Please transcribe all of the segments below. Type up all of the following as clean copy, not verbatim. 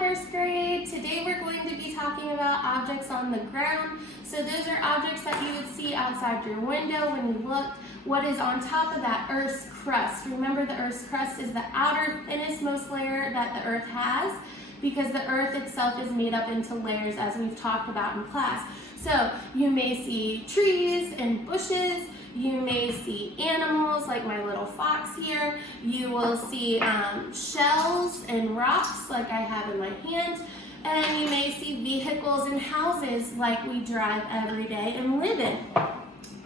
first grade. Today we're going to be talking about objects on the ground. So those are objects that you would see outside your window when you looked. What is on top of that Earth's crust? Remember, the Earth's crust is the outer, thinnest, most layer that the Earth has, because the Earth itself is made up into layers, as we've talked about in class. So you may see trees and bushes. You may see animals like my little fox here. You will see shells and rocks like I have in my hand. And you may see vehicles and houses like we drive every day and live in.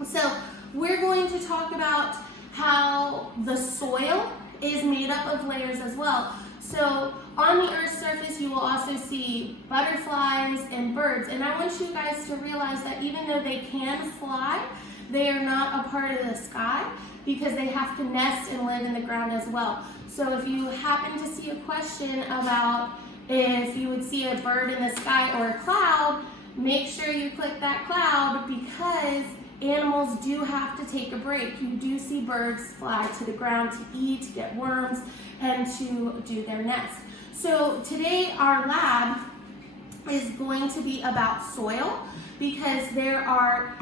So we're going to talk about how the soil is made up of layers as well. So on the Earth's surface, you will also see butterflies and birds. And I want you guys to realize that even though they can fly, they are not a part of the sky because they have to nest and live in the ground as well. So if you happen to see a question about if you would see a bird in the sky or a cloud, make sure you click that cloud because animals do have to take a break. You do see birds fly to the ground to eat, to get worms, and to do their nest. So today our lab is going to be about soil because there are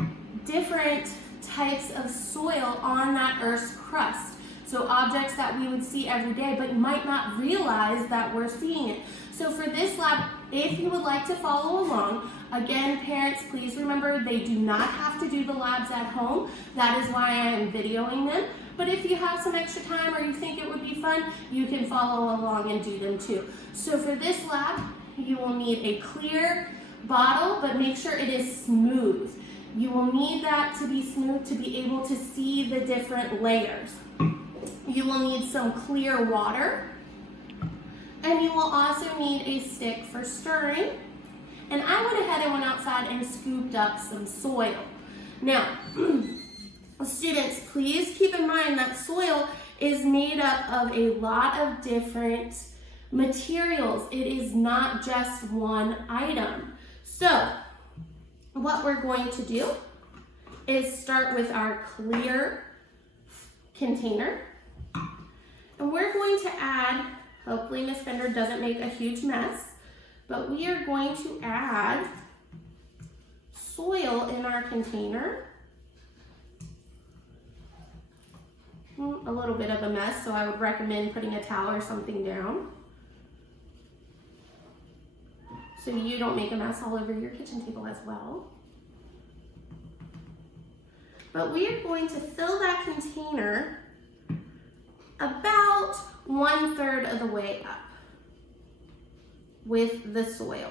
different types of soil on that Earth's crust. So objects that we would see every day but might not realize that we're seeing it. So for this lab, if you would like to follow along, again, parents, please remember they do not have to do the labs at home. That is why I am videoing them. But if you have some extra time or you think it would be fun, you can follow along and do them too. So for this lab, you will need a clear bottle, but make sure it is smooth. You will need that to be smooth to be able to see the different layers. You will need some clear water, and you will also need a stick for stirring. And I went ahead and went outside and scooped up some soil. Now, students, please keep in mind that soil is made up of a lot of different materials. It is not just one item. So, what we're going to do is start with our clear container. And we're going to add, hopefully Miss Fender doesn't make a huge mess, but we are going to add soil in our container. A little bit of a mess, so I would recommend putting a towel or something down so you don't make a mess all over your kitchen table as well. But we are going to fill that container about 1/3 of the way up with the soil.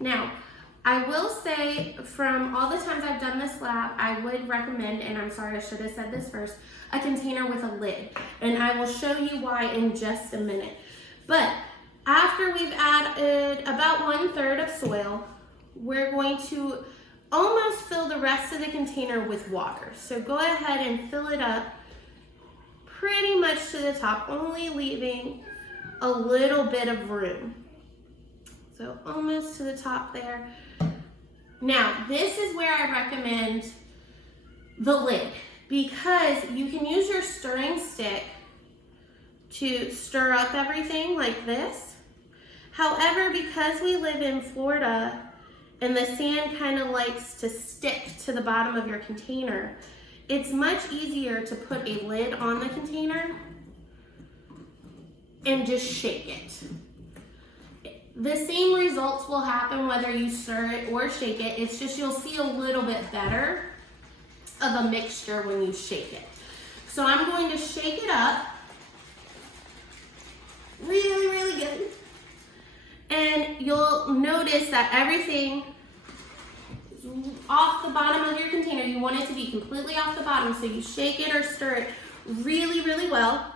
Now, I will say from all the times I've done this lab, I would recommend, and I'm sorry I should have said this first, a container with a lid. And I will show you why in just a minute. But after we've added about 1/3 of soil, we're going to almost fill the rest of the container with water. So go ahead and fill it up pretty much to the top, only leaving a little bit of room. So almost to the top there. Now, this is where I recommend the lid because you can use your stirring stick to stir up everything like this. However, because we live in Florida and the sand kind of likes to stick to the bottom of your container, it's much easier to put a lid on the container and just shake it. The same results will happen whether you stir it or shake it. It's just you'll see a little bit better of a mixture when you shake it. So I'm going to shake it up really, really good. And you'll notice that everything is off the bottom of your container. You want it to be completely off the bottom, so you shake it or stir it really, really well.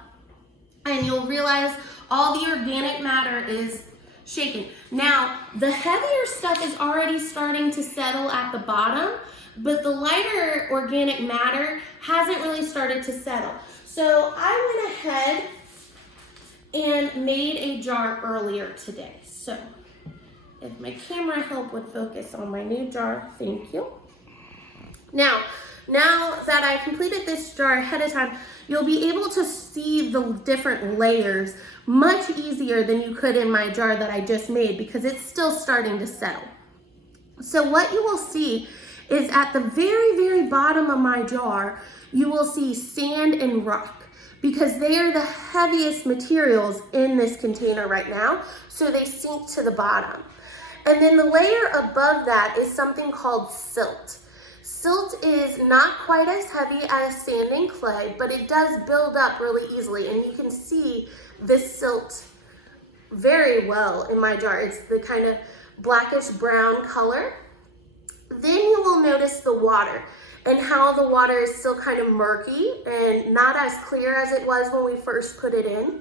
And you'll realize all the organic matter is shaken. Now, the heavier stuff is already starting to settle at the bottom, but the lighter organic matter hasn't really started to settle. So I went ahead and made a jar earlier today. So if my camera help would focus on my new jar, thank you. Now, Now that I completed this jar ahead of time, you'll be able to see the different layers much easier than you could in my jar that I just made because it's still starting to settle. So what you will see is at the very, very bottom of my jar, you will see sand and rock because they are the heaviest materials in this container right now, so they sink to the bottom. And then the layer above that is something called silt. Silt is not quite as heavy as sand and clay, but it does build up really easily, and you can see this silt very well in my jar. It's the kind of blackish brown color. Then you will notice the water and how the water is still kind of murky and not as clear as it was when we first put it in.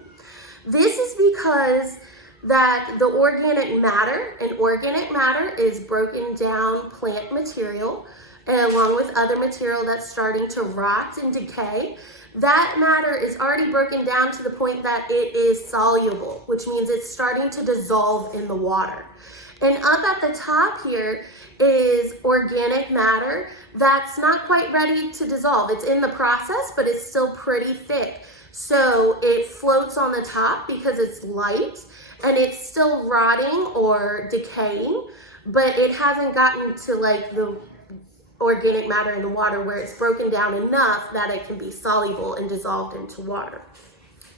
This is because that the organic matter, and organic matter is broken down plant material, and along with other material that's starting to rot and decay. That matter is already broken down to the point that it is soluble, which means it's starting to dissolve in the water. And up at the top here is organic matter that's not quite ready to dissolve. It's in the process, but it's still pretty thick. So it floats on the top because it's light and it's still rotting or decaying, but it hasn't gotten to like the organic matter in the water where it's broken down enough that it can be soluble and dissolved into water.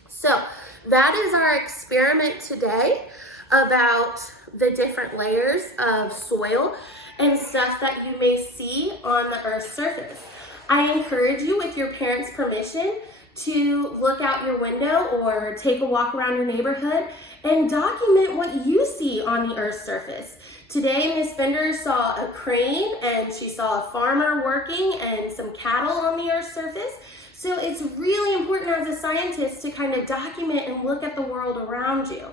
So that is our experiment today about the different layers of soil and stuff that you may see on the Earth's surface. I encourage you, with your parents' permission, to look out your window or take a walk around your neighborhood and document what you see on the Earth's surface. Today, Miss Bender saw a crane and she saw a farmer working and some cattle on the Earth's surface. So it's really important as a scientist to kind of document and look at the world around you.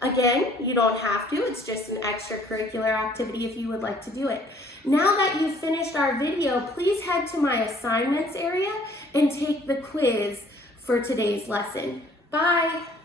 Again, you don't have to, it's just an extracurricular activity if you would like to do it. Now that you've finished our video, please head to my assignments area and take the quiz for today's lesson. Bye!